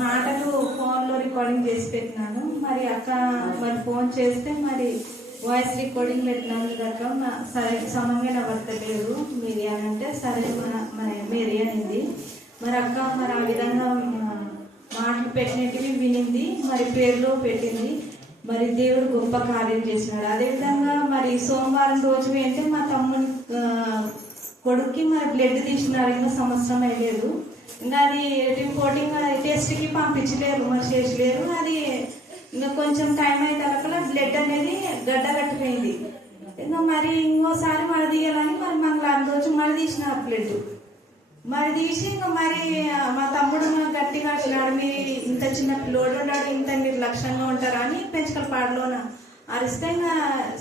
మాటలు ఫోన్లో రికార్డింగ్ చేసి పెట్టినాను. మరి అక్క మరి ఫోన్ చేస్తే మరి వాయిస్ రికార్డింగ్ పెట్టినాను దాకా సరే సమంగా నవ్వట్లేదు మీది అని అంటే సరే మీది అనింది. మరి అక్క మరి ఆ విధంగా మాటలు పెట్టినట్టువి వినింది, మరి పేరులో పెట్టింది. మరి దేవుడు గొప్ప కార్యం చేసినాడు. అదేవిధంగా మరి సోమవారం రోజు అంటే మా తమ్ముని కొడుక్కి మరి బ్లడ్ తీసినారు. ఇంకా సంవత్సరం అయ్యలేదు. ఇంకా అది రిపోర్టింగ్ టెస్ట్కి పంపించలేరు, మరి చేసలేరు. అది ఇంకా కొంచెం టైం అయిన తర్వాత బ్లడ్ అనేది గడ్డ కట్టిపోయింది. ఇంకా మరి ఇంకోసారి మరి తీయాలని మరి మంగళవారం రోజు మరి తీసినారు బ్లడ్. మరి తీసి ఇంకా మరి మా తమ్ముడు గట్టిగా వచ్చినాడు, మీరు ఇంత చిన్న పిల్లోడు ఉన్నాడు, ఇంత నిర్లక్ష్యంగా ఉంటారా అని పెంచకలపాడులోన అరిస్తే ఇంకా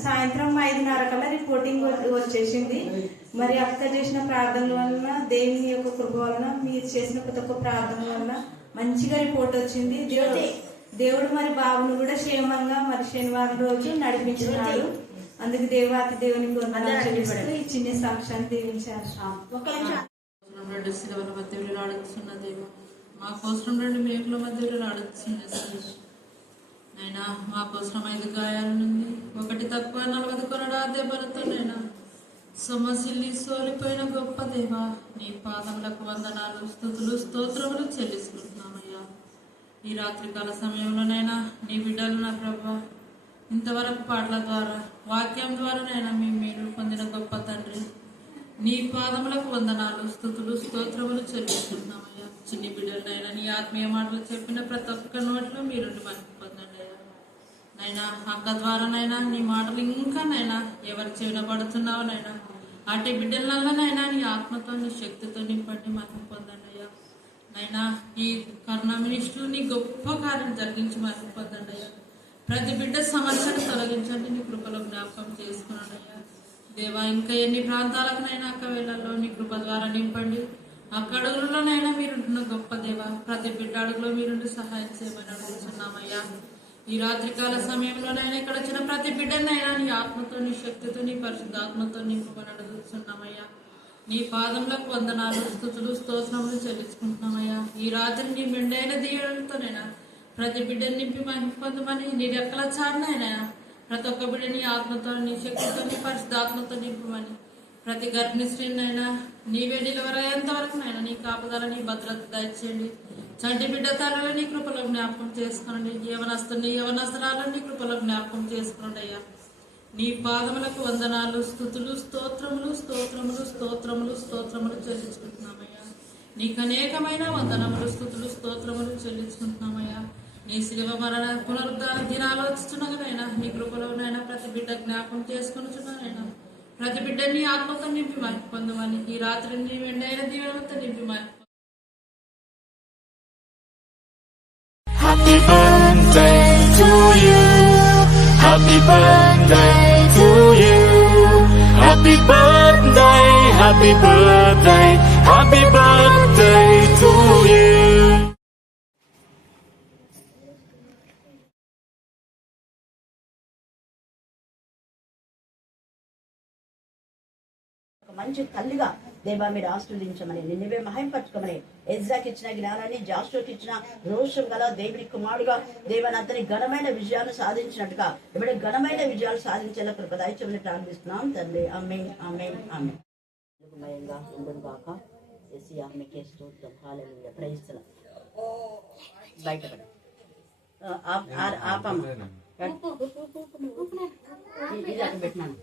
సాయంత్రం 5:30 కల్లా రిపోర్టింగ్ వచ్చేసింది. మరి అక్క చేసిన ప్రార్థనల వలన, దేవుని యొక్క కృప వలన, మీరు చేసిన ప్రతి ఒక్క ప్రార్థన వలన మంచిగా రిపోర్ట్ వచ్చింది. దేవుడు మరి బాబును కూడా క్షేమంగా మరి శనివారం రోజు నడిపించినాడు. అందుకు దేవాతి దేవుని చెల్లిస్తూ ఈ చిన్న సాక్ష్యాన్ని దీవించారు. శిలవల మధ్యలో ఆడుతున్న దేవ, మా కోసం 2 మేకుల మధ్యలో ఆడుతున్న అయినా మా కోసం 5 గాయాల నుండి 1 తక్కువ 40 కొరడా దెబ్బలతో నైనా సమస్యల్ని సోలిపోయిన గొప్ప దేవ, నీ పాదములకు వందనాలు, స్తుతులు, స్తోత్రములు చెల్లిస్తున్నామయ్యా. ఈ రాత్రికాల సమయంలోనైనా నీ బిడ్డలు నా ప్రభా ఇంతవరకు పాటల ద్వారా, వాక్యం ద్వారానైనా మేము మీరు పొందిన గొప్ప తండ్రి, నీ పాదములకు వందనాలు, స్తుతులు, స్తోత్రములు చెల్లిస్తున్నామయ్యా. చిన్ని బిడ్డలనైనా నీ ఆత్మీయ మాటలు చెప్పిన ప్రతి ఒక్క నోట్లో మీరు మనకు పొందండి అయ్యా. నైనా అక్క ద్వారానైనా నీ మాటలు ఇంకా నైనా ఎవరు చెవినబడుతున్నావు నైనా అటు బిడ్డలనైనా నీ ఆత్మతో నీ శక్తితో నింపండి మనం పొందండి అయ్యా. నైనా ఈ కరుణ మినిస్ట్రీ నీ గొప్ప కార్యం జరిగించి మనం పొందండి అయ్యా. ప్రతి బిడ్డ సమస్యను తొలగించండి, నీ కృపలో జ్ఞాపకం చేసుకున్నాడు అయ్యా. దేవా, ఇంకా ఎన్ని ప్రాంతాలకునైనా అక్క వేళల్లో నీ కృప ద్వారా నింపండి. అక్క అడుగులలోనైనా మీరుంటున్న గొప్ప దేవ, ప్రతి బిడ్డ అడుగులో మీరుంటూ సహాయం చేయమని అడుగుతున్నామయ్యా. ఈ రాత్రికాల సమయంలోనైనా ఇక్కడ వచ్చిన ప్రతి బిడ్డనైనా నీ ఆత్మతో, నీ శక్తితో, నీ పరిశుద్ధాత్మతో నింపమని అడుగుతున్నామయ్యా. నీ పాదములకు వందనాలు, స్తుతులు, స్తోత్రములు చెల్లించుకుంటున్నామయ్యా. ఈ రాత్రి నీ మెండైన దీవెనలతోనైనా ప్రతి బిడ్డని నింపి మహిమ పొందమని, నీ రెక్కల చాటునైనా ప్రతి ఒక్క బిడ్డని ఆత్మతో, నీ శక్తితో, నీ పరిశుద్ధాత్మతో నింపమని, ప్రతి గర్భిణీ స్త్రీనైనా నీవే డెలివరీ అయ్యేంత వరకునైనా నీ కాపుదల, నీ భద్రత దయచేయండి. చంటి బిడ్డ తల్లిని నీ కృపలో జ్ఞాపకం చేసుకోండి. యవనస్తురాలను నీ కృపలో జ్ఞాపకం చేసుకోండి అయ్యా. నీ పాదములకు వందనాలు, స్తుతులు, స్తోత్రములు, స్తోత్రములు, స్తోత్రములు, స్తోత్రములు చెల్లించుకుంటున్నామయ్యా. నీకు అనేకమైన వందనములు, స్థుతులు, స్తోత్రములు చెల్లించుకుంటున్నామయ్యా. నీ శిలువ మరణ పునరుద్ధాన దినాలు వచ్చుచున్నగానైనా నీ కృపలోనైనా ప్రతి బిడ్డ జ్ఞాపకం చేసుకునిచున్నానైనా ప్రతి బిడ్డ నీ ఆత్మతో నింపి మహిమ పొందమని, ఈ రాత్రి నీ వెండైన దీవెనలతో నింపి మహిమ. Happy birthday to you. Happy birthday to you. Happy birthday, happy birthday, happy birthday to you. మంచి తల్లిగా దేవా మీరు ఆశీర్వదించమని, నిన్నవే మహింపరచుకోమని, ఎజ్రాకి ఇచ్చిన జ్ఞానాన్ని, జాషువాకి ఇచ్చిన రోషం గల దేవుని కుమారుడుగా దేవాన్ని అతని ఘనమైన విజయాలు సాధించినట్టుగా ఇప్పుడు ఘనమైన విజయాలు సాధించేలా కృప దయచేయమని ప్రార్థిస్తున్నాం తండ్రి. ఆమేన్, ఆమేన్, ఆమేన్. మయంగా ఉండను గాక. యేసయ్యా మీకే స్తోత్రం. హల్లెలూయా. Praise the lord. బయటపడ ఆపమ్మ ఇది అక్కడ పెట్టినాను.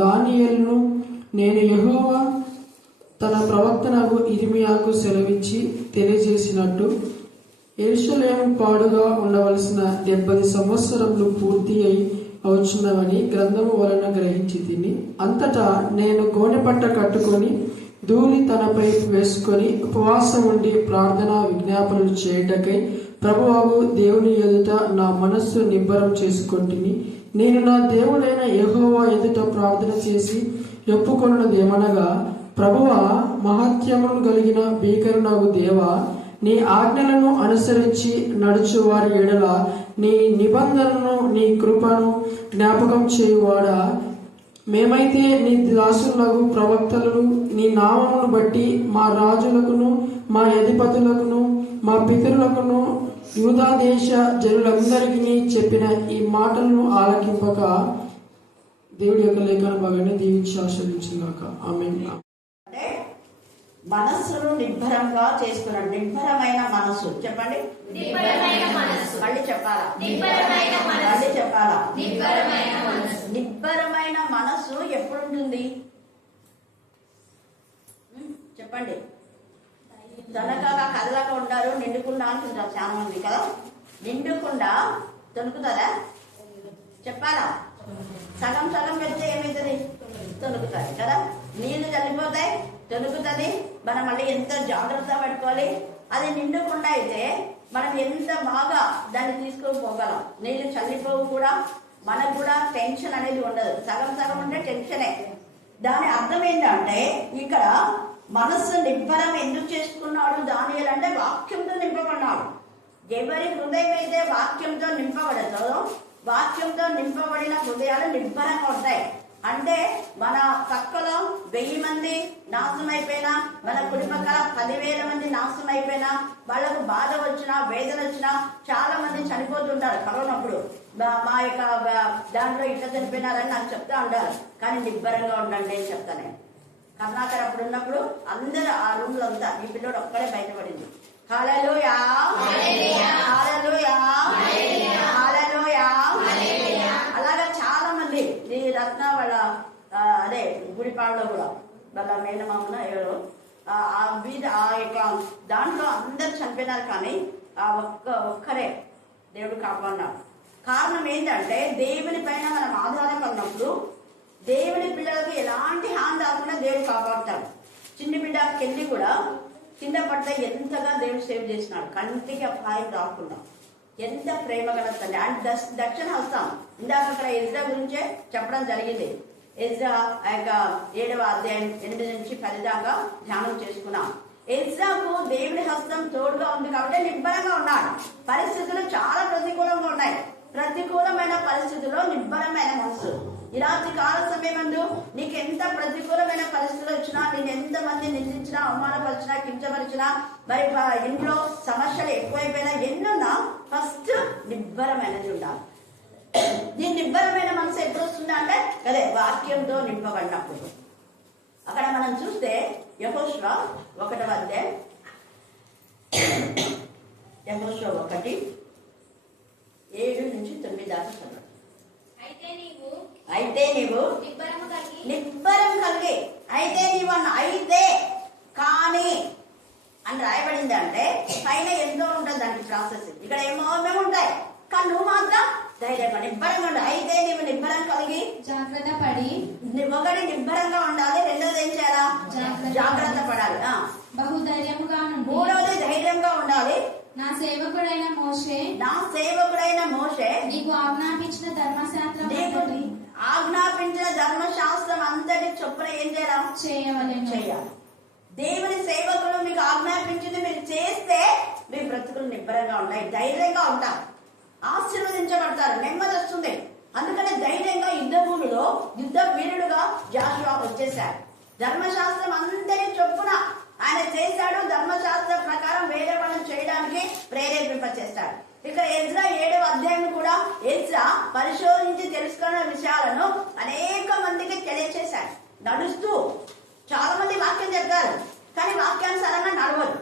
దానియేలును నేను యెహోవా తన ప్రవక్తనగు ఇర్మియాకు సెలవిచ్చి తెలియజేసినట్టు యెరూషలేము పాడుగా ఉండవలసిన 70 సంవత్సరములు పూర్తి అయి అవుచున్నవని గ్రంథము వలన గ్రహించి తిని, అంతటా నేను గోనెపట్ట కట్టుకొని ధూళి తనపై వేసుకొని ఉపవాసం ఉండి ప్రార్థన విజ్ఞాపనలు చేయుటకై ప్రభువాగు దేవుని ఎదుట నా మనస్సు నిబ్బరం చేసుకొంటిని. నేను నా దేవుడైన యెహోవా ఎదుట ప్రార్థన చేసి ఒప్పుకొన్నదేమనగా, ప్రభువా, మహత్యములు కలిగిన భీకరునగు దేవా, నీ ఆజ్ఞలను అనుసరించి నడుచు వారి ఎడల నీ నిబంధనను నీ కృపను జ్ఞాపకం చేయువాడా, మేమైతే నీ దాసులకు ప్రవక్తలను నీ నామమును బట్టి మా రాజులకును మా అధిపతులకును మా పితరులకును యూదా దేశ జనులందరికీ చెప్పిన ఈ మాటలను ఆలకింపక దేవుడి యొక్క లేఖన భాగాన్ని దీవించి ఆశీర్వదించుగాక. ఆమేన్. అంటే మనస్సును నిబ్బరంగా చేసుకున్నాడు. నిబ్బరమైన మనస్సు చెప్పండి. మళ్ళీ చెప్పాలా? మళ్ళీ చెప్పాలా? నిబ్బరమైన మనస్సు ఎప్పుడు ఉంటుంది చెప్పండి. తొనకగా కదలక ఉంటారు, నిండుకుండా అంటుంటారు చాలా మంది కదా. నిండుకుండా తొనుకుతారా? చెప్పాలా? సగం సగం పెడితే ఏమవుతుంది? తొనుకుతాయి కదా. నీళ్లు చల్లిపోతాయి, తొనుకుతుంది. మనం మళ్ళీ ఎంత జాగ్రత్త పట్టుకోవాలి. అది నిండుకుండా అయితే మనం ఎంత బాగా దాన్ని తీసుకొని పోగలం. నీళ్లు చల్లిపోవు కూడా, మనకు కూడా టెన్షన్ అనేది ఉండదు. సగం సగం ఉంటే టెన్షనే. దాని అర్థం ఏంటంటే ఇక్కడ మనస్సు నిబ్బరం ఎందుకు చేసుకున్నాడు దానియేలు అంటే వాక్యంతో నింపబడినాడు. ఎవరి హృదయం అయితే వాక్యంతో నింపబడదో, వాక్యంతో నింపబడిన హృదయాలు నిబ్బరంగా ఉంటాయి. అంటే మన పక్కలో 1000 మంది నాశనం అయిపోయినా, మన కుటుంబకాల 10,000 మంది నాశనం అయిపోయినా, వాళ్ళకు బాధ వచ్చినా వేదన వచ్చినా, చాలా మంది చనిపోతుంటారు కరోనప్పుడు. మా యొక్క దాంట్లో ఇట్లా చనిపోయినారని నాకు చెప్తా ఉంటారు. కానీ నిబ్బరంగా ఉండండి అని చెప్తాను. కర్ణాకర్ అప్పుడు ఉన్నప్పుడు అందరూ ఆ రూమ్ లో అంతా ఈ పిల్లోడు ఒక్కడే బయటపడింది. హల్లెలూయా, హల్లెలూయా, హల్లెలూయా. అలాగా చాలా మంది ఈ రత్న వాళ్ళ అదే గుడిపాడులో కూడా వాళ్ళ మేనమామన ఎవరు ఆ వీధి ఆ యొక్క దాంట్లో అందరు చనిపోయినారు. కానీ ఆ ఒక్కరే దేవుడు కాపాడినాడు. కారణం ఏంటంటే దేవుని పైన మనం ఆధారపడినప్పుడు దేవుని పిల్లలకు ఎలాంటి హాని రాకుండా దేవుడు కాపాడుతాడు. చిన్న బిడ్డ కెళ్ళి కూడా కింద పడితే ఎంతగా దేవుడు సేవ్ చేసినాడు, కంటికి అపాయం రాకుండా. ఎంత ప్రేమ గల తండ్రి. అండ్ దక్షిణ హస్తం ఇందాక అక్కడ ఎజ్రా గురించే చెప్పడం జరిగింది. ఎజ్రా ఆ యొక్క 7వ అధ్యాయం 8 నుంచి 10 దాకా ధ్యానం చేసుకున్నాం. ఎజ్రాకు దేవుడి హస్తం తోడుగా ఉంది కాబట్టి నిబ్బరంగా ఉన్నాడు. పరిస్థితులు చాలా ప్రతికూలంగా ఉన్నాయి. ప్రతికూలమైన పరిస్థితుల్లో నిబ్బరమైన మనసు. ఇలాంటి కాల సమయమందు నీకు ఎంత ప్రతికూలమైన పరిస్థితులు వచ్చినా, నేను ఎంత మంది నిందించినా, అవమానపరిచినా, కించపరిచినా, మరి ఇంట్లో సమస్యలు ఎక్కువైపోయినా, ఎన్నున్నా ఫస్ట్ నిబ్బరమైనది ఉండాలి. దీని నిబ్బరమైన మనసు ఎప్పుడు వస్తుందా అంటే అదే వాక్యంతో నింపబడినప్పుడు. అక్కడ మనం చూస్తే యెహోషువ 1వ అధ్యాయం, యెహోషువ 1:7 నుంచి 9 దాకా చదవండి. అయితే నీవు నిబ్బరం కలిగి, అయితే నీవు అయితే కానీ అని రాయబడింది. అంటే పైన ఎంతో ఉంటుంది దానికి ప్రాసెస్. ఇక్కడ ఏమో ఉంటాయి, కానీ నువ్వు మాత్రం ధైర్యంగా నిబ్బరంగా ఉండాలి. అయితే నీవు నిబ్బరం కలిగి జాగ్రత్త పడి, ఒకటి నిబ్బరంగా ఉండాలి, రెండోది ఏం చేయాలా? జాగ్రత్త పడాలి. బహుధైర్యముగా మూడోది ధైర్యంగా ఉండాలి. నా సేవకుడైన మోషే నీకు ఆజ్ఞాపించిన ధర్మశాస్త్రం అంతటి చొప్పున ఏం చేయాలి? దేవుని సేవకులు మీకు ఆజ్ఞాపించింది మీరు చేస్తే మీ బ్రతుకులు నిబ్బరంగా ఉంటాయి, ధైర్యంగా ఉంటారు, ఆశీర్వదించబడతారు, నెమ్మది వస్తుంది. అందుకనే ధైర్యంగా యుద్ధ భూమిలో యుద్ధ వీరుడుగా జాషువా వచ్చేశాడు. ధర్మశాస్త్రం అంతటి చొప్పున ఆయన చేశాడు. ధర్మశాస్త్ర ప్రకారం వేరే పనులు చేయడానికి ప్రేరేపింపచేస్తాడు. ఇక ఎజ్రా 7వ అధ్యాయం కూడా ఎజ్రా పరిశోధించి తెలుసుకున్న విషయాలను అనేక మందికి తెలియచేశాడు. నడుస్తూ చాలా మంది వాక్యం చెప్తారు, కానీ వాక్యానుసారంగా నడవరు.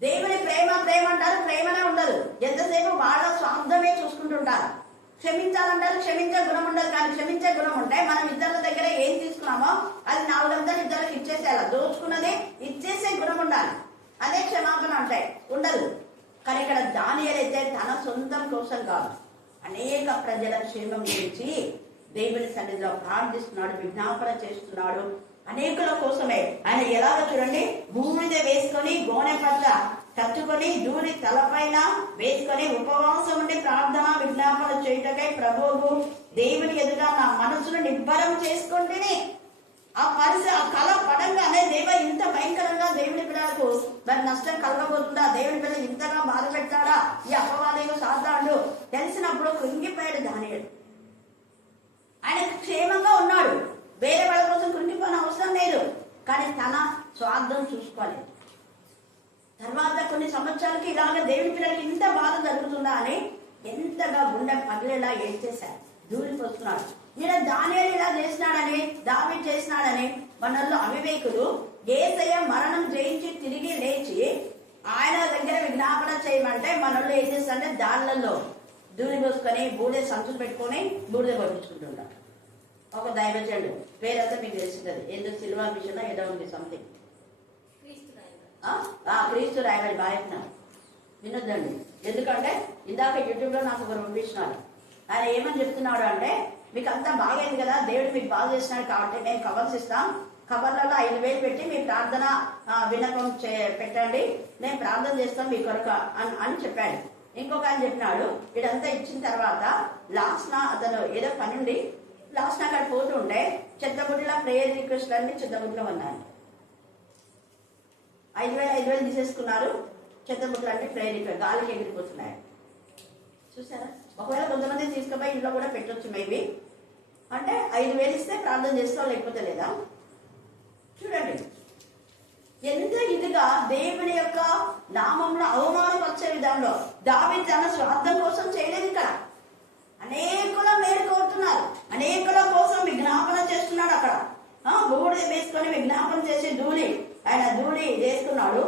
దేవుని ప్రేమ అంటారు, ప్రేమనే ఉండదు. ఎంతసేపు వాళ్ళ స్వార్థమే చూసుకుంటుంటారు. క్షమించాలంటారు, క్షమించే గుణం ఉండదు. కానీ క్షమించే గుణం ఉంటే మనం ఇతరుల దగ్గర ఏం తీసుకున్నామో అది 4 ఇతరులకు ఇచ్చేసి ఇచ్చేసేయాలి. దోచుకున్నది ఇచ్చేసే గుణం ఉండాలి. అదే క్షమాపణ అంటే ఉండదు. కానీ ఇక్కడ దానియేలు అయితే తన సొంతం కోసం కాదు, అనేక ప్రజల క్షేమం గురించి దేవుని సన్నిధిలో ప్రార్థిస్తున్నాడు, విజ్ఞాపన చేస్తున్నాడు. అనేకుల కోసమే ఆయన ఎలాగో చూడండి, బూడిద వేసుకొని గోనె పట్ట కట్టుకొని దూరి తలపైన వేసుకొని ఉపవాసం ఉండి ప్రార్థన విజ్ఞాపన చేయుటకై ప్రభువు దేవుని ఎదుట నా మనసును నిబ్బరం చేసుకుంటేనే ఆ కళ పడంగానే దేవ ఇంత భయంకరంగా దేవుని పిల్లలకు మరి నష్టం కలగబోతుందా, దేవుని పిల్లలు ఇంతగా బాధ పెట్టాడా, ఈ అపవాదేమో సాధాడు తెలిసినప్పుడు కృంగిపోయాడు దానియేలు. ఆయన క్షేమంగా ఉన్నాడు, వేరే వాళ్ళ కోసం కృంగిపోయిన అవసరం లేదు. కానీ తన స్వార్థం చూసుకోలేదు. తర్వాత కొన్ని సంవత్సరాలకి ఇలాగ దేవుని పిల్లలకి ఇంత బాధ జరుగుతుందా అని ఎంతగా గుండె పగిలేలా ఏడ్చేశారు, దూరిపోతున్నాడు. ఈయన దానియేలు ఇలా చేసినాడని, దావీదు చేసినాడని మనల్లో అవివేకులు యేసయ్య మరణం జయించి తిరిగి లేచి ఆయన దగ్గర విజ్ఞాపన చేయమంటే మనల్లో ఏం చేస్తారంటే దాళ్ళల్లో దూరి పోసుకొని బూడిద సంచులు పెట్టుకొని బూడిద పంపించుకుంటున్నారు. ఒక దైవజనుడు పేరంతా మీకు తెలుస్తుంది, ఏదో సిల్వా మిషన్ ఏదో ఉంది సంథింగ్, క్రీస్తు రాయబడి బాగా వినొద్దండి. ఎందుకంటే ఇందాక యూట్యూబ్ లో నాకు ఒకరు పంపించినారు. ఆయన ఏమని చెప్తున్నాడు అంటే, మీకు అంతా బాగైంది కదా, దేవుడు మీకు బాగా చేసినాడు కాబట్టి మేము కవర్స్ ఇస్తాం, కవర్లలో 5,000 పెట్టి మీ ప్రార్థన విన్నపం పెట్టండి, నేను ప్రార్థన చేస్తాం మీ కొరకు అని చెప్పాడు. ఇంకొక ఆయన చెప్పినాడు, ఇదంతా ఇచ్చిన తర్వాత లాస్ట్ నా అతను ఏదో పనుండి లాస్ట్ అక్కడ పోతుంటే చెత్తబుడ్డిలో ప్రేయర్ రిక్వెస్ట్ అన్ని చెత్తబుడ్డిలో ఉన్నాయి. 5,000 తీసేసుకున్నారు, చెత్తబుడ్డలు అంటే ప్రేయర్ రిక్వెస్ట్ గాలికి ఎగిరిపోతున్నాయి. చూసారా, ఒకవేళ కొంతమంది తీసుకుపోయి ఇంట్లో కూడా పెట్టొచ్చు మేబీ. అంటే 5,000 ఇస్తే ప్రార్థన చేస్తాం, లేకపోతే లేదా. చూడండి ఎంత ఇదిగా దేవుని యొక్క నామంలో అవమానపరిచే విధంలో దావీదు తన స్వార్థం కోసం చేయలేదు. ఇక్కడ అనేకుల మేలు కోరుతున్నారు, అనేకుల కోసం విజ్ఞాపన చేస్తున్నాడు. అక్కడ బూడిద వేసుకొని విజ్ఞాపన చేసి ఆయన ధూళి వేసుకున్నాడు.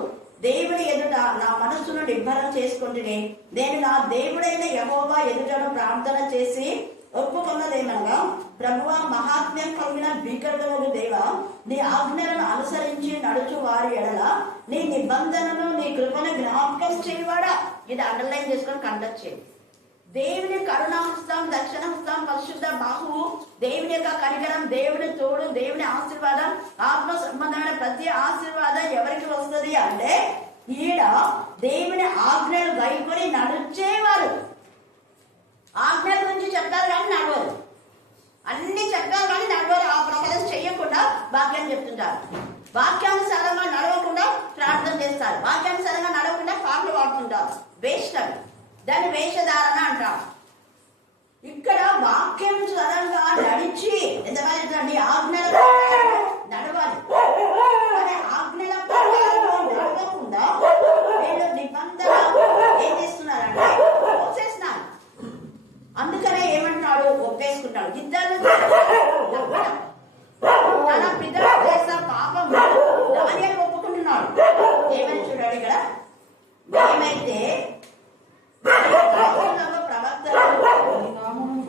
దేవుడి ఎదుట నా మనస్సును నిబ్బరం చేసుకుంటుని నేను నా దేవుడైన యెహోవా ఎదుటను ప్రార్థన చేసి ఒప్పుకున్నదేమనగా, ప్రభువా మహాత్మ్యం కలిగిన భీకరమైన దేవ, నీ ఆజ్ఞలను అనుసరించి నడుచు వారి ఎడల నీ నిబంధనను నీ కృపను జ్ఞాపకం చేయవాడా. ఇది అండర్లైన్ చేసుకొని కండక్ట్ చేయండి. దేవుని కరుణాహస్తం, దక్షిణ హస్తం, పరిశుద్ధ బాహువు, దేవుని యొక్క కనికరం, దేవుని తోడు, దేవుని ఆశీర్వాదం, ఆత్మ సంబంధమైన ప్రతి ఆశీర్వాదం ఎవరికి వస్తుంది అంటే ఈడ దేవుని ఆజ్ఞలు గైకొని నడిచేవారు. ఆజ్ఞల గురించి చెప్తారు కానీ నడవరు, అన్ని చెప్తారు కానీ నడవరు. ఆ ప్రకారం చెయ్యకుండా వాక్యం చెప్తుంటారు. వాక్యానుసారంగా నడవకుండా ప్రార్థన చేస్తారు, వాక్యానుసారంగా నడవకుండా పాటలు పాడుతుంటారు. వేస్ట్ అవి, దాన్ని వేషధారణ అంటారు. ఇక్కడ వాక్యం సరంగా నడిచి ఎంతమంది ఆజ్ఞల నడవాలి. ఆజ్ఞల నడవకుండా వీళ్ళు నిబంధన ఏం చేస్తున్నారంటే వచ్చేస్తున్నారు. అందుకనే ఏమంటాడు, ఒప్పేసుకుంటాడు. ఇద్దరు తన పిల్లలు చేసిన పాపం దానియేలు ఒప్పుకుంటున్నాడు. ఏమని చూడాలి ఇక్కడ, మేమైతే ప్రవక్తలు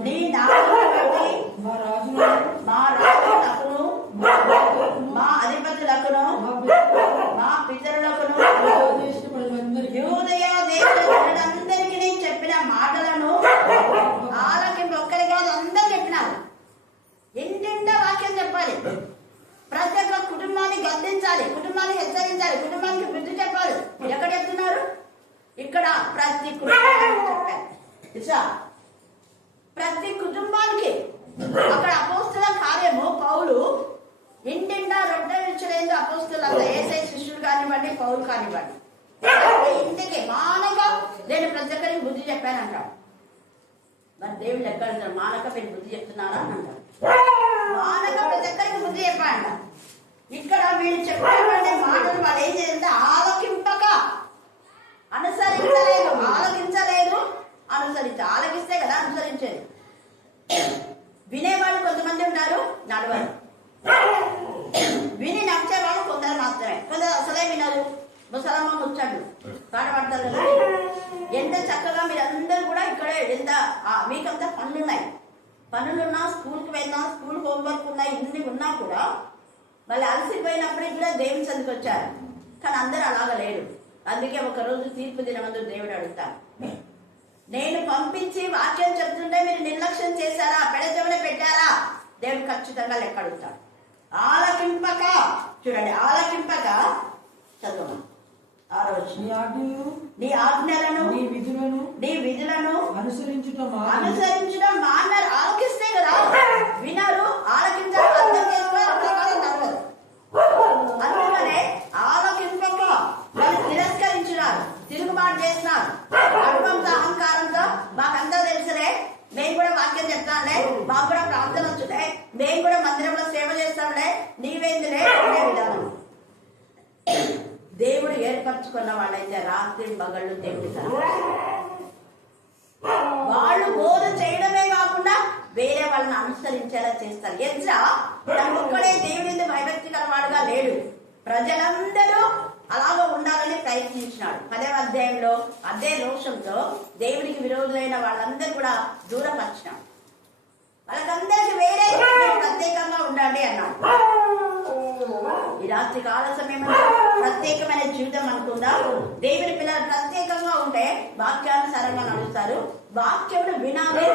నీ నామమును బట్టి మా రాజులకును మా అధిపతులకును మా పితరులకును యూదయ దేశ ప్రజలందరికీ చెప్పిన మాటలను ఆలకింపు. ఒక్కరి కాదు, అందరూ చెప్పినారు. ఇంటింటా వాక్యం చెప్పాలి, ప్రతి ఒక్క కుటుంబాన్ని గద్దించాలి, కుటుంబాన్ని హెచ్చరించాలి, కుటుంబానికి బుద్ధి చెప్పాలి. ఎక్కడ చెప్తున్నారు? ఇక్కడ ప్రతి కుటుంబానికి చెప్పారు. ప్రతి కుటుంబానికి. అక్కడ అపోస్తుల కార్యము పౌలు ఇంటింటా రొట్టె విచ్చలేదు. అపోస్తులు అంతా యేసయ్య శిష్యుడు కానివ్వండి, పౌలు కానివ్వండి, ఇంటికి మానక నేను ప్రతి ఒక్కరికి బుద్ధి చెప్పానంటాడు. మరి దేవుళ్ళు ఎక్కడ మానక మీరు బుద్ధి చెప్తున్నారా అని అంటారు. మానక ప్రతి ఒక్కరికి బుద్ధి చెప్పాడంట. ఇక్కడ వీళ్ళు చెప్పినటువంటి మాటలు వాళ్ళు ఏం చేయాలంటే ఆలకింపక, అనుసరించలేదు, ఆలకించలేదు, ఆలకిస్తే కదా అనుసరించేది. వినేవాళ్ళు కొంతమంది ఉంటారు, నడవరు. విని నడిచేవాళ్ళు కొందరు మాత్రమే, కొందరు అసలే వినరు. ముసలమ్మ ముచ్చండు పాడబడతారు కదా. ఎంత చక్కగా మీరందరూ కూడా ఇక్కడే ఎంత మీకంతా పనులున్నాయి, పనులున్నా, స్కూల్కి వెళ్ళినా, స్కూల్ హోంవర్క్ ఉన్నాయి, ఇన్ని ఉన్నా కూడా మళ్ళీ అలసిపోయినప్పటికి కూడా దేవుని సందుకు వచ్చారు. కానీ అందరూ అలాగ లేరు. అందుకే ఒక రోజు తీర్పు దినమందు దేవుడు అడుగుతాడు, నేను పంపించి వాక్యం చెప్తుంటే మీరు నిర్లక్ష్యం చేశారా, పెడచెవిన పెట్టారా? దేవుడు ఖచ్చితంగా లెక్క అడుగుతాడు. ఆలకింపక, చూడండి, ఆలకింపక చదువు. ఆ రోజు నీ ఆజ్ఞలను నీ విధులను అనుసరించడం మాన్నారు. ఆలకిస్తే కదా వినరు, ఆలకించారు, అర్థం చేసుకోవాలి, నడవదు. అందుకనే ఆలకింపక వాళ్ళు తిరస్కరించినారు, తిరుగుబాటు చేసినారు. గర్వంతో అహంకారంతో మాకంతా తెలుసులే, మేము కూడా వాక్యం చెప్తాంలే, మాకు కూడా ప్రార్థన వచ్చులే, మేము కూడా మందిరంలో సేవ చేస్తాంలే, నీవేందులే అనే విధానం. దేవుడు ఏర్పరచుకున్న వాళ్ళైతే రాత్రి మగళ్ళు దేవుడి వాళ్ళు బోధ చేయడమే కాకుండా వేరే వాళ్ళని అనుసరించేలా చేస్తారు. ఎజ్రా తనొక్కడే దేవుని భయభక్తి గలవాడుగా లేడు, ప్రజలందరూ అలాగా ఉండాలని ప్రయత్నించినాడు. 10వ అధ్యాయంలో అదే రోషంతో దేవునికి విరోధులైన వాళ్ళందరూ కూడా దూరపరిచినాడు. వాళ్ళకందరికి వేరే ప్రత్యేకంగా ఉండాలి అన్నాడు. ఈ రాత్రి కాల సమయంలో ప్రత్యేకమైన జీవితం అనుకుందా? దేవుని పిల్లలు ప్రత్యేకంగా ఉంటే వాక్యానుసారంగా నడుస్తారు. వాక్యం వినాలి,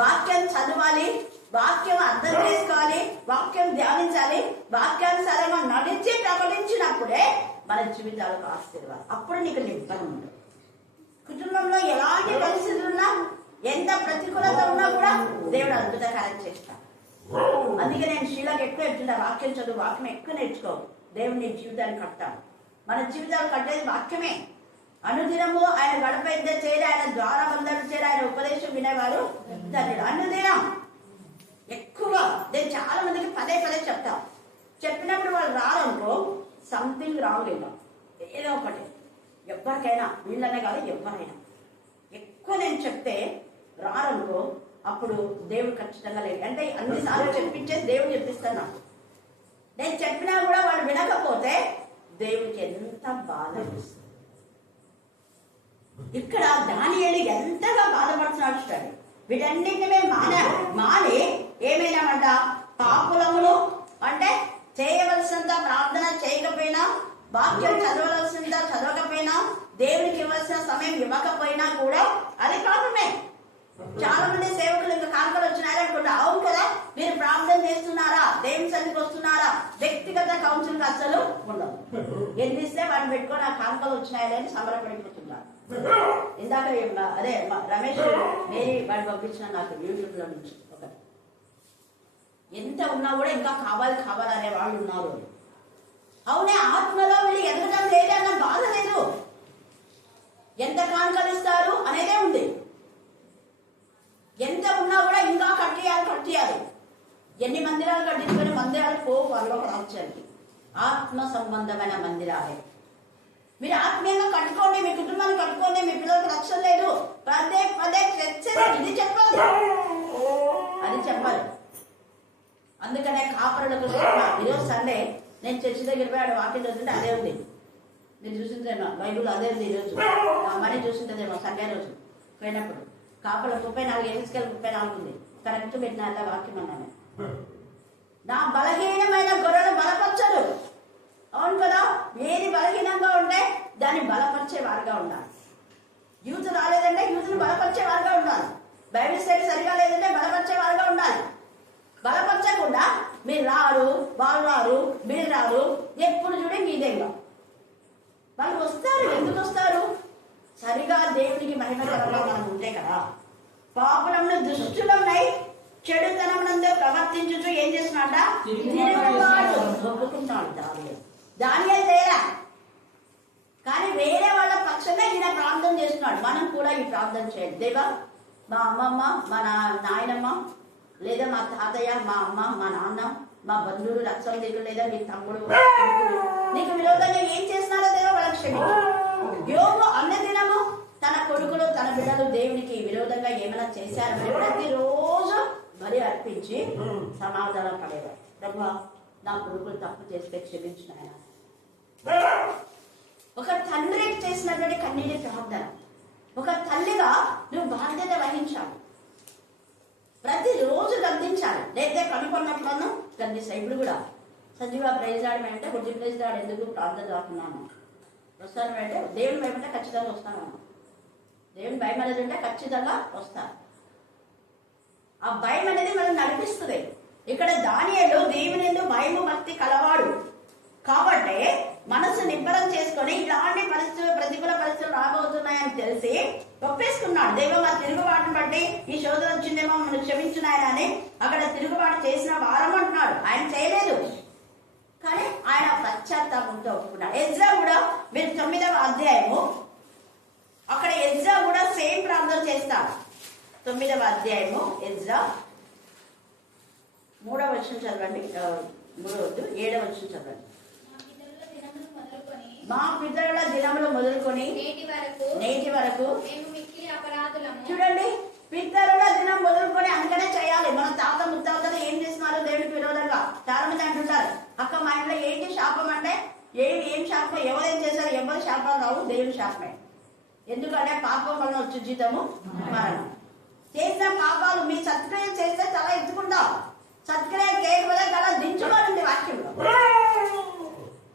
వాక్యం చదవాలి, వాక్యం అర్థం చేసుకోవాలి, వాక్యం ధ్యానించాలి. వాక్యానుసారంగా నడిచి ప్రకటించినప్పుడే మన జీవితాలకు ఆశీర్వాదం. అప్పుడు నీకు నిబ్బరం ఉండదు. కుటుంబంలో ఎలాంటి పరిస్థితులున్నా, ఎంత ప్రతికూలత ఉన్నా కూడా దేవుడు అద్భుత కార్యం చేస్తాడు. అందుకే నేను శీలకు ఎక్కువ చెప్తున్నా, వాక్యం చదువు, వాక్యం ఎక్కువ నేర్చుకో. దేవుని జీవితాన్ని కట్టాలి. మన జీవితాలు కట్టేది వాక్యమే. అనుదినము ఆయన గడప ఎద్ద చేరి, ఆయన ద్వారా బంధాలు చేరి, ఆయన ఉపదేశం వినేవారు ధన్యుడు. అనుదినం ఎక్కువ నేను చాలా మందికి పదే చెప్తా. చెప్పినప్పుడు వాళ్ళు రారనుకో, సంథింగ్ రాంగ్ ఏమో, ఏదో ఒకటి. ఎవరికైనా, వీళ్ళనే కాదు, ఎవరైనా ఎక్కువ నేను చెప్తే రారనుకో, అప్పుడు దేవుడు ఖచ్చితంగా లేదు. అంటే అన్నిసార్లు చెప్పించేసి దేవుడు చెప్పిస్తాను నాకు. నేను చెప్పినా కూడా వాళ్ళు వినకపోతే దేవుడికి ఎంత బాధ అనిపిస్తుంది. ఇక్కడ దానియేలు ఎంతగా బాధపడుతున్నాడు చూడండి. వీటన్నిటిని మాని ఏమైనామంట, పాపులములు అంటే చేయవలసినంత ప్రార్థన చేయకపోయినా, వాక్యం చదవవలసినంత చదవకపోయినా, దేవునికి ఇవ్వాల్సిన సమయం ఇవ్వకపోయినా కూడా అది పాపమే. చాలా మంది సేవకులు ఇంకా కానుకలు వచ్చినారు అనుకుంటా. అవును కదా, మీరు ప్రార్థన చేస్తున్నారా, దేవుని సన్నిధికి వస్తున్నారా, వ్యక్తిగత కౌన్సిలింగ్ అసలు ఉండదు. ఎన్ని ఇస్తే వాడిని పెట్టుకొని ఆ కానుకలు వచ్చినాయని సంబరపడిపోతున్నారు. ఇందాక అదే రమేష్ మేరీ వాడు పంపించిన నాకు యూట్యూబ్ లో నుంచి ఒకటి. ఎంత ఉన్నా కూడా ఇంకా కావాలనే వాళ్ళు ఉన్నారు. అవునే, ఆత్మలో వీళ్ళు ఎదగడం లేదు అన్న బాధ లేదు. ఎంత కానుకలు ఇస్తారు అనేదే ఉంది. ఎంత ఉన్నా కూడా ఇంకా కట్టియాలి. ఎన్ని మందిరాలు కట్టించుకుని మందిరాలు పోవు వాళ్ళ రాజ్యానికి. ఆత్మ సంబంధమైన మందిరాలే. మీరు ఆత్మీయంగా కట్టుకోండి, మీ కుటుంబాన్ని కట్టుకోండి, మీ పిల్లలకు రక్షణ లేదు, పదే ఇది చెప్పాలి, అది చెప్పాలి. అందుకనే కాపరులకు ఈరోజు సండే నేను చర్చి దగ్గర పోయి వాకింగ్ చదువుతుంటే అదే ఉంది. మీరు చూసిందేమో బైబుల్ అదే ఉంది. ఈరోజు మనీ చూసింటదేమో సండే రోజు పోయినప్పుడు కాపల 34 ఎన్నికలు 34 ఉంది. కరెక్ట్ పెట్టిన అలా వాక్యం అన్నాను. నా బలహీనమైన గొర్రెలు బలపరచరు. అవును కదా, ఏది బలహీనంగా ఉంటే దాన్ని బలపరిచే వారుగా ఉండాలి. యూత్ రాలేదంటే యూత్ని బలపరిచే వారుగా ఉండాలి. బైబిల్ స్టడీ సరిగా లేదంటే బలపరిచే వారుగా ఉండాలి. బలపరచకుండా మీరు రారు, వాళ్ళు రారు, మీరు రారు, ఎప్పుడు చూడండి ఇదేగా. వాళ్ళు వస్తారు. ఎందుకు వస్తారు? సరిగా దేవునికి మహిమకరంగా మనం ఉంటే కదా. పాపంలో దుష్టులున్నాయి, చెడుతనంలో ప్రవర్తించుతూ ఏం చేస్తున్నాడ, ఒప్పుకుంటాడు దానియేలు తేరా. కానీ వేరే వాళ్ళ పక్షంగా ఈయన ప్రార్థన చేస్తున్నాడు. మనం కూడా ఈ ప్రార్థన చేయాలి. దేవా, మా అమ్మమ్మ, మా నాయనమ్మ, లేదా మా తాతయ్య, మా అమ్మ, మా నాన్న, మా బంధువులు, రక్షణ లేదా మీ తమ్ముడు నీకు విరోధంగా ఏం చేస్తున్నారో దేవా వాళ్ళకి క్షమించు. యోబు అన్నదినము తన కొడుకులు, తన బిడ్డలు దేవునికి విరోధంగా ఏమైనా చేశారని ప్రతిరోజు బలి అర్పించి సమాధానం పడేవారు. ప్రభువా, నా కొడుకులు తప్పు చేస్తే క్షమించిన ఆయన. ఒక తండ్రి చేసినటువంటి కన్నీటి ప్రార్థన. ఒక తల్లిగా నువ్వు బాధ్యత వహించాలి. ప్రతిరోజు గద్దించాలి. లేదా కనుక్కున్నప్పుడన్నా గద్దిస్తా. ఇప్పుడు కూడా సంజీవ ప్రైజ్ రావడం అంటే హృదయ ప్రైజ్ రావడం ఎందుకు ప్రార్థన రాకున్నాను వస్తాను అంటే దేవుని భయం అంటే ఖచ్చితంగా వస్తాను. దేవుని భయం అనేది ఉంటే ఖచ్చితంగా వస్తాను. ఆ భయం అనేది మనం నడిపిస్తుంది. ఇక్కడ దానియేలు దేవుని యందు భయము భక్తి కలవాడు కాబట్టి మనసు నిబ్బరం చేసుకొని ఇలాంటి పరిస్థితులు ప్రతికూల పరిస్థితులు రాబోతున్నాయని తెలిసి ఒప్పేసుకున్నాడు. దైవం ఆ తిరుగుబాటును బట్టి ఈ శోధన వచ్చిందేమో మనం క్షమించున్నాయని అని అక్కడ తిరుగుబాటు చేసిన వారం అంటున్నాడు. ఆయన చేయలేదు కానీ ఆయన పశ్చాత్తాపంతో ఒప్పుకున్నాడు. ఎజ్రా కూడా మీరు 9వ అధ్యాయము అక్కడ ఎజ్రా కూడా సేమ్ ప్రార్థన చేస్తాడు. 9వ అధ్యాయము ఎజ్రా 3వ వచనం చదవండి. 7వ వచనం చదవండి. మా పితరుల దినములు మొదలుకొని నేటి వరకు చూడండి, పితరుల దినం మొదలుకొని అందుకనే చేయాలి. మన తాత ముత్తాతలు ఏం చేస్తున్నారు దేవుడికి విరోధంగా చాలా మంది అంటుంటారు. అక్క మా ఇంట్లో ఏంటి శాపం అంటే ఏం శాపం, ఎవరేం చేశారు, ఎవరి శాపాలు రావు, దేవుని శాపమే. ఎందుకంటే పాపం వలన వచ్చే జీతము మరణం. చేసిన పాపాలు మీ సత్క్రియ చేస్తే తల ఎత్తుకుంటాం, సత్క్రియ చేయకపోతే తల దించుకోవాలండి. వాక్యంలో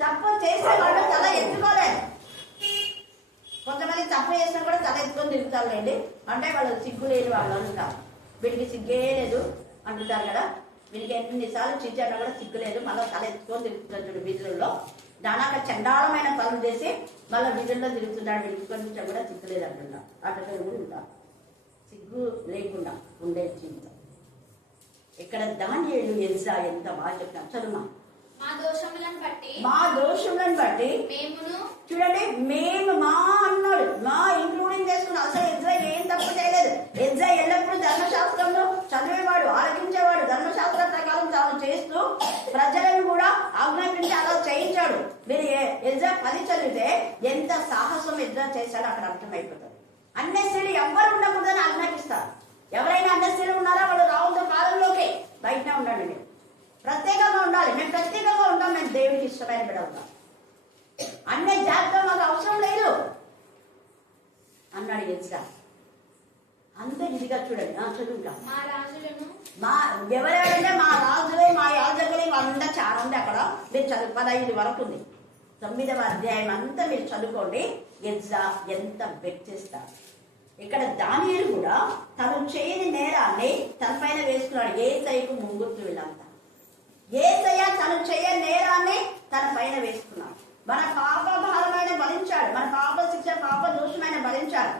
తప్పు చేసే వాళ్ళు తల ఎత్తుకోలేదు. కొంతమంది తప్పు చేసినా కూడా తల ఎత్తుకొని తిరుగుతారులేండి, అంటే వాళ్ళు సిగ్గు లేని వాళ్ళు అంటారు. వీడికి సిగ్గే లేదు అంటుంటారు కదా. వీడికి ఎన్నిసార్లు చిచ్చాడో కూడా సిగ్గు లేదు, మళ్ళీ తల ఎత్తుకొని తిరుగుతుంటాడు వీధులలో. దానాక చండాలమైన పనులు చేసి మళ్ళీ వీధుల్లో తిరుగుతున్నాడు. వీడికి కొంచెం కూడా సిగ్గు లేదు అంటున్నాడు. అట్లా కూడా ఉంటారు, సిగ్గు లేకుండా ఉండే జీవితం. ఇక్కడ దానియేలు ఎజ్రా ఎంత బాగా చెప్తాను చదువు. మా దోషములను బట్టి చూడండి, మేము మా అన్నాడు, మా ఇంక్లూడింగ్ చేసుకున్నాం. అసలు ఎజ్రా ఏం తప్పు చేయలేదు. ఎజ్రా ఎల్లప్పుడూ ధర్మశాస్త్రంలో చదివేవాడు, ఆలకించేవాడు. ధర్మశాస్త్రం ప్రకారం తాను చేస్తూ ప్రజలను కూడా ఆజ్ఞాపించి అలా చేయించాడు. మీరు ఎజ్రా 10 చదివితే ఎంత సాహసం ఎజ్రా చేశాడో అక్కడ అర్థమైపోతుంది. అన్ని స్త్రీలు ఎవరు ఉండకూడదని ఆజ్ఞాపిస్తారు. ఎవరైనా అన్ని స్త్రీలు ఉన్నారా వాళ్ళు రావద్దు కాలంలోకి, బయటనే ఉండండి. మీరు ప్రత్యేకంగా ఉండాలి. మేము ప్రత్యేకంగా ఉంటాం, మేము దేవుడికి ఇష్టమైన బిడ్డ ఉంటాం. అన్ని జాగ్రత్త మాకు అవసరం లేదు అన్నాడు ఎజ్రా. అంత ఇదిగా చూడండి. చదువుతాం. మా ఎవరెవరంటే మా రాజులే మా యాజకులే వాళ్ళంతా చాలా ఉంది అక్కడ. మీరు చదువు 15 వరకు ఉంది. 9వ అధ్యాయం అంతా మీరు చదువుకోండి. ఎజ్రా ఎంత బెక్చేస్తారు. ఇక్కడ దానియేలు కూడా తను చేయని నేరాన్ని తన పైన వేసుకున్నాడు. యేసయ్యకు ముంగుర్తు వీళ్ళంతా. యేసయ్య తను చేయని నేరాన్ని తన పైన వేసుకున్నాడు. మన పాప భారమైన భరించాడు, మన పాప శిక్ష పాప దోషమైన భరించాడు.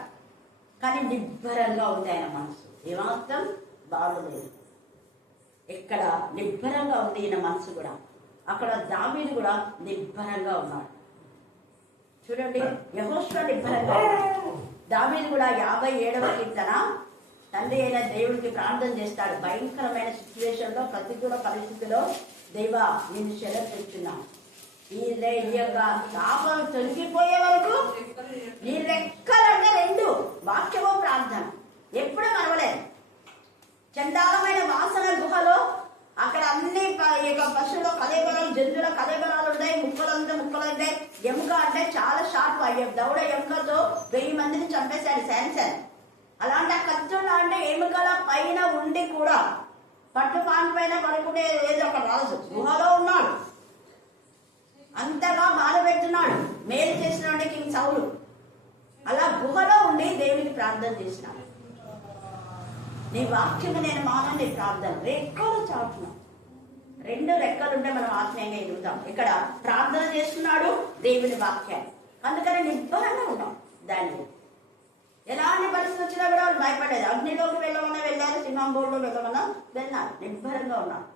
కానీ నిబ్బరంగా ఉంది ఆయన మనసు, ఏమాత్రం బాగలేదు. ఇక్కడ నిబ్బరంగా ఉంది ఈయన మనసు కూడా. అక్కడ దావీదు కూడా నిబ్బరంగా ఉన్నాడు. చూడండి, యెహోషువ నిబ్బరంగా ఉన్నాడు. దావీదు కూడా 57వ కీర్తన తండ్రి అయిన దేవుడికి ప్రార్థన చేస్తాడు. భయంకరమైన సిచ్యువేషన్ లో, ప్రతికూల పరిస్థితిలో, దేవా నేను శరత్ తెచ్చున్నాను, ఈ యొక్క పాపం తొలగిపోయే వరకు నీ రెక్కలంటే 2 వాక్యమో ప్రార్థన ఎప్పుడు మరవలేదు. చండాలమైన వాసన గుహలో అక్కడ అన్ని పశువుల కలేబరాలు, జంతువుల కలేబరాలు ఉంటాయి. ముక్కలు ఉంటాయి. ఎముక అంటే చాలా షార్ప్ అయ్యే దౌడ ఎముకతో 1000 మందిని చంపేశాడు శాంసన్. అలాంటి ఆ కత్తులు అంటే ఎముకల పైన ఉండి కూడా పట్టుపాన్ పైన పడుకునే ఏదో ఒక రాజు గుహలో ఉన్నాడు. అంతగా బాధ పెడుతున్నాడు. మేలు చేసిన కింగ్ సౌలు అలా గుహలో ఉండి దేవుడికి ప్రార్థన చేసినాడు. నీ వాక్యము నేను మానని ప్రార్థన రెక్కలు చాటున్నాం. 2 రెక్కలుంటే మనం ఆత్మీయంగా ఎదుగుతాం. ఇక్కడ ప్రార్థన చేస్తున్నాడు దేవుని వాక్యాన్ని. అందుకని నిబ్బరంగా ఉన్నాం. దాన్ని ఎలాంటి పరిస్థితి వచ్చినా కూడా వాళ్ళు భయపడేది. అగ్నిలోకి వెళ్ళమన్నా వెళ్ళారు, సింహం బోర్డులో వెళ్ళమన్నా వెళ్ళారు. నిబ్బరంగా ఉన్నారు.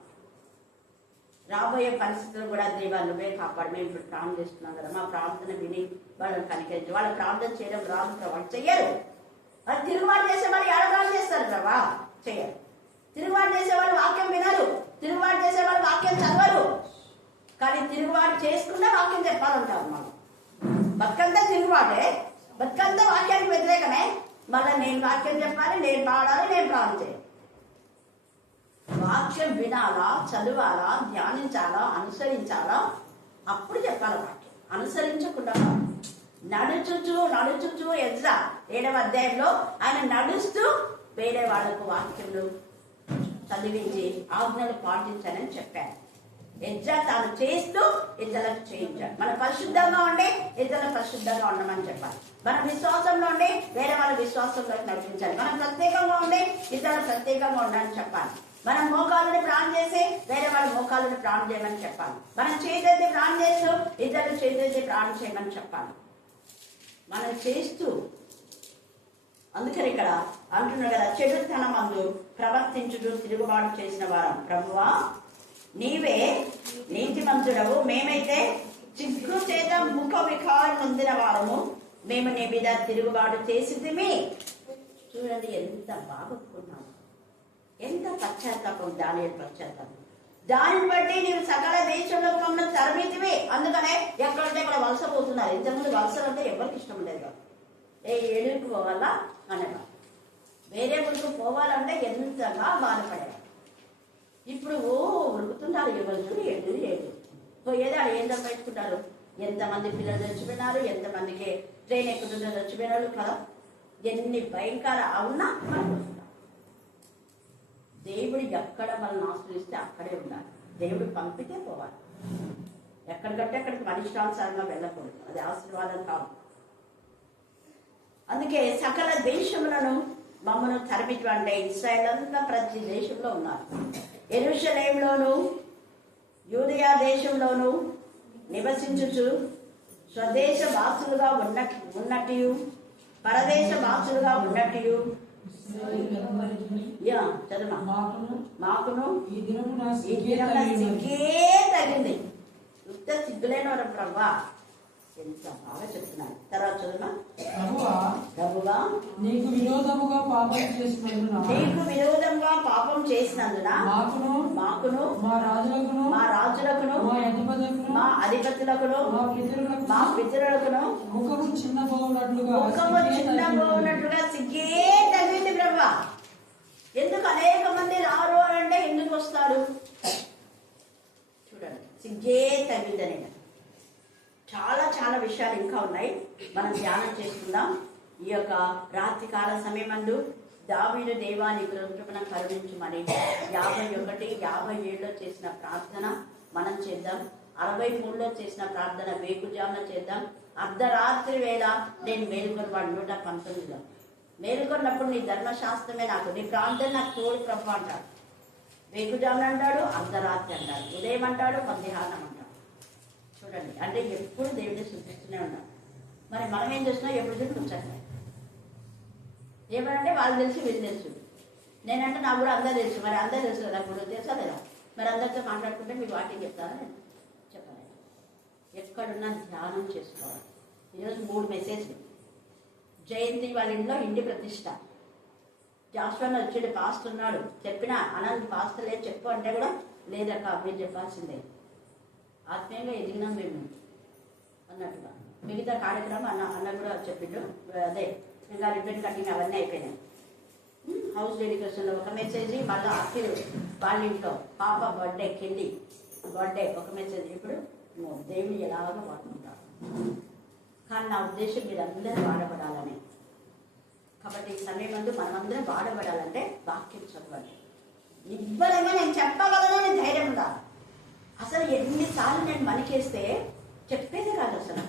రాబోయే పరిస్థితులు కూడా దేవా నువ్వే కాపాడు. మేము ఇప్పుడు ప్రార్థన చేస్తున్నాం కదా, మా ప్రార్థన విని వాళ్ళని కనికరించి. వాళ్ళు ప్రార్థన చేయడం రాదు ప్రభా, చెయ్యరు. వాళ్ళు తిరుగుబాటు చేసే వాళ్ళు ఏడబాటు చేస్తారు ప్రభా, చెయ్యరు. తిరుగుబాటు చేసే వాళ్ళు వాక్యం వినరు, తిరుగుబాటు చేసే వాళ్ళు వాక్యం చదవరు. కానీ తిరుగుబాటు చేసుకున్నా వాక్యం చెప్పాలంటారు. మనం బతుకంతా తిరుగుబాటే, బతుకంతా వాక్యానికి వ్యతిరేకమే. మళ్ళీ నేను వాక్యం చెప్పాలి, నేను పాడాలి, నేను ప్రార్థన చేయాలి. వాక్యం వినాలా, చదవాలా, ధ్యానించాలా, అనుసరించాలా, అప్పుడు చెప్పాలి వాక్యం. అనుసరించకుండా నడుచుచు ఎజ్రా 7వ అధ్యాయంలో ఆయన నడుస్తూ వేరే వాళ్ళకు వాక్యంలో చదివించి ఆజ్ఞలు పాటించాలని చెప్పారు. ఎజ్రా తాను చేస్తూ ఇతరులకు చేయించాడు. మనం పరిశుద్ధంగా ఉండి ఇతరులకు పరిశుద్ధంగా ఉండమని చెప్పాలి. మన విశ్వాసంలో ఉండి వేరే వాళ్ళ విశ్వాసంలోకి నడిపించాలి. మనం ప్రత్యేకంగా ఉండి ఇతరులు ప్రత్యేకంగా ఉండాలని చెప్పాలి. మనం మోకాళ్ళని ప్రాణం చేసి వేరే వాళ్ళ మోకాళ్ళని ప్రాణం చేయమని చెప్పాలి. మనం చేతైతే ప్రాణం చేస్తూ ఇతరులు చేతైతే ప్రాణం చేయమని చెప్పాలి. మనం చేస్తూ అందుకని ఇక్కడ అంటున్నాడు కదా, చెడుతనమందు ప్రవర్తించుటూ తిరుగుబాటు చేసిన వారం ప్రభువా నీవే నీతిమంతుడవు, మేమైతే చిగ్గు చేత ముఖ వికారం పొందిన వారము, మేము నీ మీద తిరుగుబాటు చేసిద్దిమి. చూడండి ఎంత బాగున్నాము, ఎంత పశ్చాత్తాపం, దానియేలు పశ్చాత్తాపం. దానిని బట్టి నీవు సకల దేశంలో మమ్మల్ని తరమితివి. అందుకనే ఎక్కడంటే ఇక్కడ వలస పోతున్నారు. ఇంతకుముందు వలసలు అంటే ఎవరికి ఇష్టం లేదు కదా, ఏడుకు పోవాలా అనేవారు. వేరే ఊరికి పోవాలంటే ఎంతగా బాధపడేవారు. ఇప్పుడు ఉరుకుతున్నారు ఎవరు చూడు, ఏడు పోయేది ఆడ ఏం సంపాదించుకుంటారు. ఎంతమంది పిల్లలు చచ్చిపోయినారు, ఎంతమందికి ట్రైన్ ఎక్కుతుందో చచ్చిపోయినారు కదా. ఎన్ని భయంకర అవునా దేవుడు ఎక్కడ మనల్ని ఆశ్రయిస్తే అక్కడే ఉండాలి. దేవుడు పంపితే పోవాలి. ఎక్కడికంటే అక్కడికి మనిష్టానుసారంగా వెళ్ళకూడదు, అది ఆశీర్వాదం కాదు. అందుకే సకల దేశములను మమ్మను తరమిటువంటి ఇశ్రాయేల్ అంతా ప్రతి దేశంలో ఉన్నారు. యెరూషలేములోను యూదయా దేశంలోను నివసించుచు స్వదేశ వాసులుగా ఉన్నట్టు పరదేశ వాసులుగా ఉన్నట్టు మాకును ఈ దినమున సిగ్గే తగింది. యుక్త సిగ్గులేని ప్రభా ఎంత బాగా చెప్తున్నారు. తర్వాత చదువునా, ప్రభువా నీకు విరోధముగా పాపం చేసినందున మాకును మా రాజులకును మా అధిపతులకును మా పితరులకును ముఖము చిన్నబోనట్లుగా సిగ్గే తగ్గింది ప్రభా. ఎందుకు అనేక మంది రారు అని అంటే ఎందుకు వస్తారు చూడండి, సిగ్గే తగ్గిందని. చాలా చాలా విషయాలు ఇంకా ఉన్నాయి, మనం ధ్యానం చేసుకుందాం. ఈ యొక్క రాత్రికాల సమయమందు దావీదు దేవాని కృపణ కరుణించమని 51, 57లో చేసిన ప్రార్థన మనం చేద్దాం. 63లో చేసిన ప్రార్థన వేకుజామున చేద్దాం. అర్ధరాత్రి వేళ నేను మేలుకొన్నవాడు 119లో మేలుకొన్నప్పుడు నీ ధర్మశాస్త్రమే నాకు, నీ ప్రార్థన నాకు తోడు ప్రభు అంటాడు. వేకుజామున అంటాడు, అర్ధరాత్రి అంటాడు, ఉదయం అంటాడు, మధ్యాహ్నం అంటాడు. చూడండి, అంటే ఎప్పుడు దేవుడిని సూచిస్తూనే ఉన్నాం. మరి మనం ఏం చేస్తున్నాం, ఎప్పుడు చూపించాలి. ఏమనంటే వాళ్ళు తెలుసు, వీళ్ళు తెలుసు. నేనంటే నాకు కూడా అందరూ తెలుసు. మరి అందరూ తెలుసు కదా, ఇప్పుడు తెలుసా లేదా? మరి అందరితో మాట్లాడుకుంటే మీకు వాటికి చెప్తారా? చెప్పాలి. ఎక్కడున్నా ధ్యానం చేసుకోవాలి. ఈరోజు 3 మెసేజ్లు. జయంతి వాళ్ళ ఇంట్లో ఇంటి ప్రతిష్ట. జాస్వాన్ వచ్చాడు, పాస్ట్ ఉన్నాడు. చెప్పినా అనంత్ పాస్ట్ లేదు చెప్పు అంటే కూడా లేదక్క మీరు చెప్పాల్సిందే, ఆత్మీయంగా ఎదిగినాం మేము అన్నట్టుగా. మిగతా కార్యక్రమం అన్న కూడా చెప్పిండు. అదే ఇంకా రిబ్బన్ కటింగ్ అవన్నీ అయిపోయినాయి. హౌస్ డెడికేషన్లో ఒక మెసేజ్, మళ్ళీ అఖిల్ వాళ్ళ ఇంట్లో పాప బర్త్డే కెళ్ళి బర్త్డే ఒక మెసేజ్. ఇప్పుడు దేవుడు ఎలాగో వాడుకుంటారు. కానీ నా ఉద్దేశం మీరు అందరూ వాడబడాలని. కాబట్టి ఈ సమయం అందు మనమందరం వాడబడాలంటే వాక్యం చదవండి. నిబ్బరంగా నేను చెప్పగలను ధైర్యం ఉండాలి. అసలు ఎన్నిసార్లు నేను మనికేస్తే చెప్పేదే కాదు. అసలు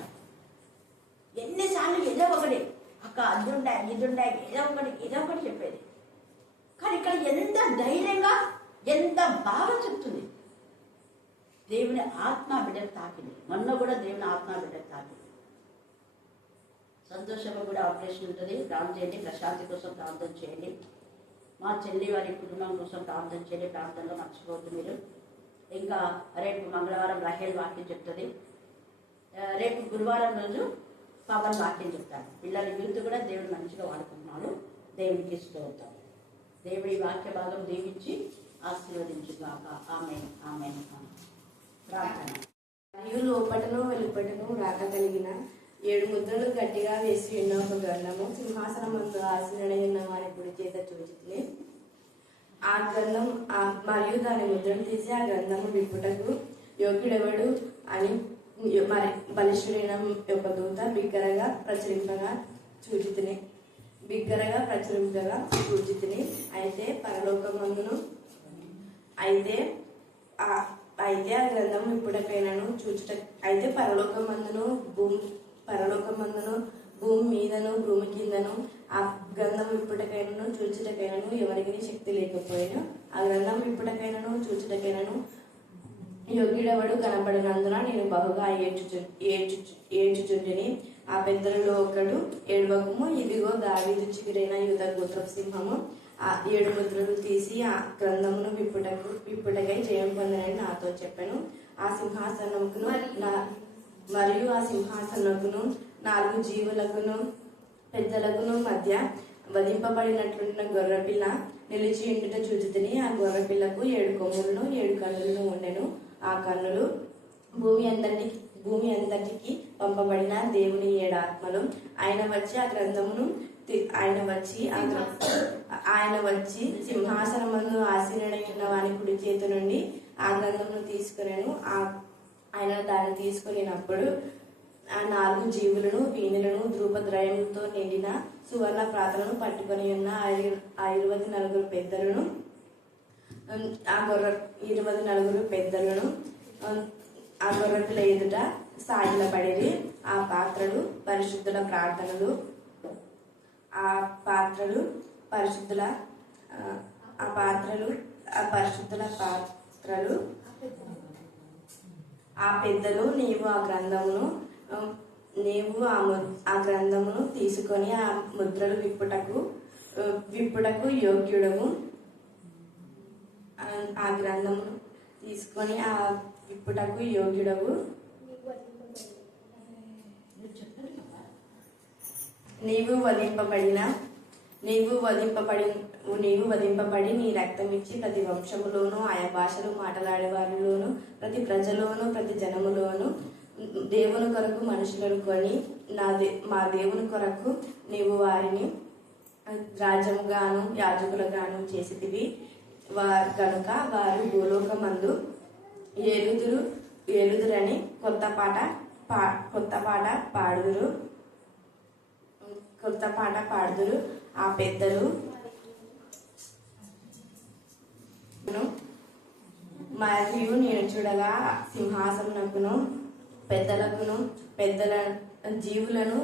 ఎన్నిసార్లు ఏదో ఒకటి అక్క అద్దుండే ఇదుండే ఏదో ఒకటి చెప్పేది. కానీ ఇక్కడ ఎంత ధైర్యంగా ఎంత బాగా చెప్తుంది. దేవుని ఆత్మ బిడ్డకు తాకింది. మొన్న కూడా దేవుని ఆత్మ బిడ్డకు తాకింది. సంతోషంగా కూడా ఆపరేషన్ ఉంటుంది, ప్రార్థన చేయండి. ప్రశాంతి కోసం ప్రార్థన చేయండి. మా చెల్లి వారి కుటుంబం కోసం ప్రార్థన చేయండి. ప్రార్థనలో మర్చిపోవద్దు మీరు. ఇంకా రేపు మంగళవారం రహేల్ వాక్యం చెప్తుంది. రేపు గురువారం రోజు పవన్ వాక్యం చెప్తారు. పిల్లల యూత్ కూడా దేవుడు మంచిగా వాడుకుంటున్నాడు. దేవుడికి స్తోత్రం. దేవుడి వాక్య భాగం దీవించి ఆశీర్వదించుగాక. ఆమేన్ ఆమేన్. ప్రార్థన. మరియు లోపటను వెలుపటను రాకగలిగిన 7 ముద్రలు గట్టిగా వేసి ఉన్న ఒక గ్రంథము సింహాసనం ముందు ఆసీనుడై ఉన్న వారి కుడి చేత చూచితిని. ఆ గ్రంథం మరియు దాని ముద్రను తీసి ఆ గ్రంథము విప్పుటకు యోగ్యుడెవడు అని మరి బలిష్ఠుడైన యొక్క దూత బిగ్గరగా ప్రచురింపగా చూచితిని. అయితే అయితే ఆ గ్రంథం ఇప్పటికైనాను చూచుట అయితే పరలోకమందును భూమి మీదను భూమి కిందను ఆ గ్రంథం ఇప్పటికైనాను చూచుటకైనాను ఎవరికి శక్తి లేకపోయినా ఆ గ్రంథం ఇప్పటికైనాను చూచుటకైనాను యోగ్యుడెవడు కనబడినందున నేను బహుగా ఏడ్చుచుంటిని. ఆ పెద్దలలో ఒకడు ఏడవకము, ఇదిగో దావీదు చిగురైన యూదా గోత్రపు సింహము ఆ 7 ముద్రలు తీసి ఆ గ్రంథమును విప్పుటకై జయం పొందనని నాతో చెప్పాను. ఆ సింహాసనముకును మరియు ఆ సింహాసనముకును 4 జీవులకును పెద్దలకును మధ్య వధింపబడినట్లున్న గొర్రెపిల్ల నిలిచి ఉండుట చూచుతిని. ఆ గొర్రెపిల్లకు 7 కొమ్ములను 7 కన్నులను ఉండెను. ఆ కన్నులు భూమి అంతటికి పంపబడిన దేవుని 7 ఆత్మలు. ఆయన వచ్చి సింహాసనమందు ఆసీనుడైన వాని కుడి చేతి నుండి ఆ గ్రంథమును తీసుకునేను. ఆయన దాన్ని తీసుకునేటప్పుడు ఆ 4 జీవులను వీణులను ధూపద్రయములతో నిండిన సువర్ణ ప్రాతలను పట్టుకొని ఉన్న ఆ 24 పెద్దలను ఆ 24 పెద్దలను ఆ గొర్రెపిల్ల ఎదుట సాగిలపడేది. ఆ పాత్రలు పరిశుద్ధుల ప్రార్థనలు ఆ పరిశుద్ధుల పాత్రలు ఆ పెద్దలు నీవు ఆ గ్రంథమును తీసుకొని ఆ ముద్రలు విప్పుటకు యోగ్యుడము. ఆ గ్రంథమును తీసుకొని ఆ విప్పుటకు యోగ్యుడవు. నీవు వధింపబడి నీ రక్తం ఇచ్చి ప్రతి వంశములోను ఆయా భాషలు మాట్లాడే వారిలోను ప్రతి ప్రజలోను ప్రతి జనములోను దేవుని కొరకు మనుషులను కొని మా దేవుని కొరకు నీవు వారిని రాజ్యముగాను యాజకులుగాను చేసితివి. కనుక వారు భూలోకమందు ఏలుదురని కొత్త పాట పాడుదురు. ఆ పెద్దలు మరియు నేను చూడగా సింహాసనమునకును పెద్దల జీవులను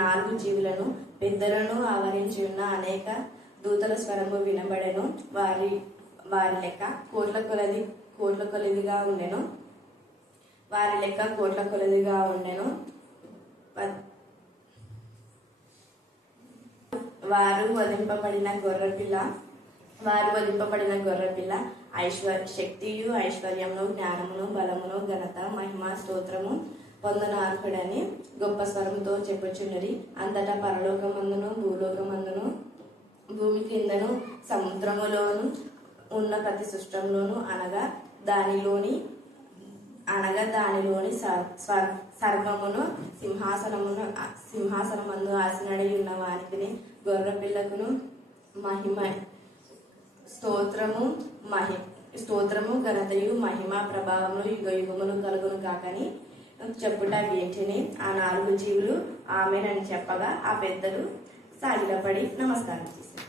4 జీవులను పెద్దలను ఆవరించి ఉన్న అనేక దూతల స్వరము వినబడెను. వారి లెక్క కోట్ల కొలదిగా ఉండెను. వారు వధింపబడిన గొర్రెపిల్ల శక్తియు ఐశ్వర్యమును జ్ఞానమును బలమును ఘనత మహిమ స్తోత్రము పొందనార్హుడని గొప్ప స్వరంతో చెప్పుచున్నది. అంతటా పరలోకమందును భూలోకమందును భూమి క్రిందను సముద్రములోను ఉన్న ప్రతి సృష్టంలోను అనగా దానిలోని సర్వమును సింహాసనమందు ఆసనడి ఉన్న వారికి గొర్రెపిల్లకును మహిమ స్తోత్రము ఘనతయు మహిమ ప్రభావములు యుగములు కలుగును కాకని చెప్పుట వీటిని ఆ 4 జీవులు ఆమెనని చెప్పగా ఆ పెద్దలు సాగిలపడి నమస్కారం చేశారు.